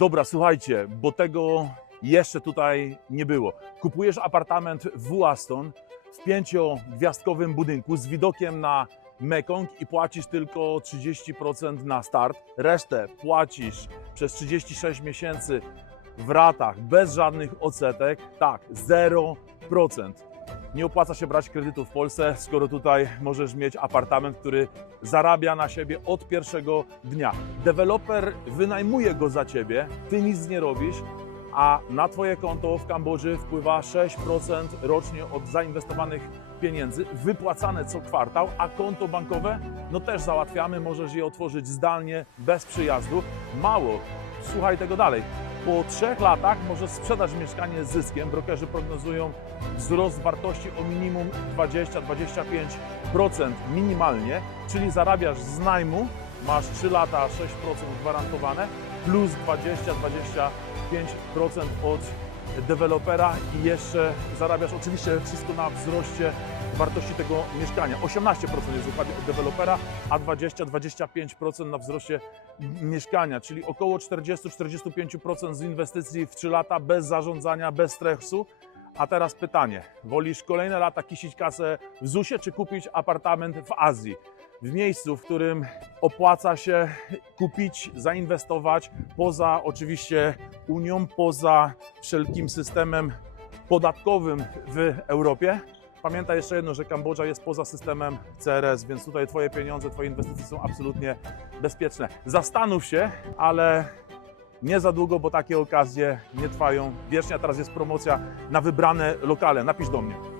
Dobra, słuchajcie, bo tego jeszcze tutaj nie było. Kupujesz apartament w Aston w pięciogwiazdkowym budynku z widokiem na Mekong i płacisz tylko 30% na start. Resztę płacisz przez 36 miesięcy w ratach, bez żadnych odsetek. Tak, 0%. Nie opłaca się brać kredytu w Polsce, skoro tutaj możesz mieć apartament, który zarabia na siebie od pierwszego dnia. Deweloper wynajmuje go za ciebie, ty nic nie robisz, a na Twoje konto w Kambodży wpływa 6% rocznie od zainwestowanych pieniędzy, wypłacane co kwartał, a konto bankowe no też załatwiamy, możesz je otworzyć zdalnie, bez przyjazdu. Mało, słuchaj tego dalej. Po trzech latach możesz sprzedać mieszkanie z zyskiem. Brokerzy prognozują wzrost wartości o minimum 20-25% minimalnie, czyli zarabiasz z najmu, masz 3 lata 6% gwarantowane, plus 20-25% od dewelopera i jeszcze zarabiasz oczywiście wszystko na wzroście wartości tego mieszkania. 18% jest dokładnie od dewelopera, a 20-25% na wzroście mieszkania, czyli około 40-45% z inwestycji w 3 lata bez zarządzania, bez stresu. A teraz pytanie, wolisz kolejne lata kisić kasę w ZUS-ie, czy kupić apartament w Azji? W miejscu, w którym opłaca się kupić, zainwestować poza oczywiście Unią, poza wszelkim systemem podatkowym w Europie. Pamiętaj jeszcze jedno, że Kambodża jest poza systemem CRS, więc tutaj Twoje pieniądze, Twoje inwestycje są absolutnie bezpieczne. Zastanów się, ale nie za długo, bo takie okazje nie trwają wiecznie, a teraz jest promocja na wybrane lokale. Napisz do mnie.